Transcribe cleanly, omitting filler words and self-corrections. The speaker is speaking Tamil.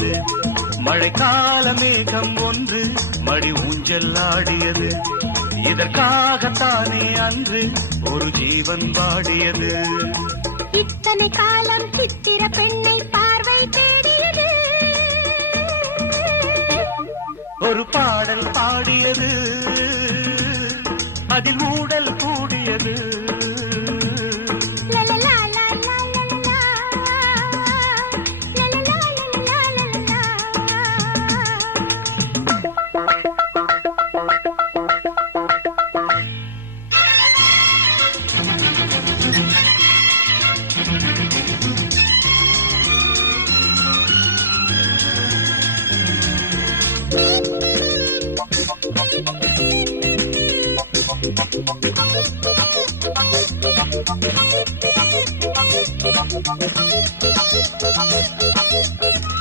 பாடியது. மழைக்கால மேகம் ஒன்று மடி ஊஞ்சல் ஆடியது. இதற்காகத்தானே அன்று ஒரு ஜீவன் பாடியது. இத்தனை காலம் சித்திர பெண்ணை பார்வை தேடியது. ஒரு பாடல் பாடியது, அதில் ஊடல் கூடியது.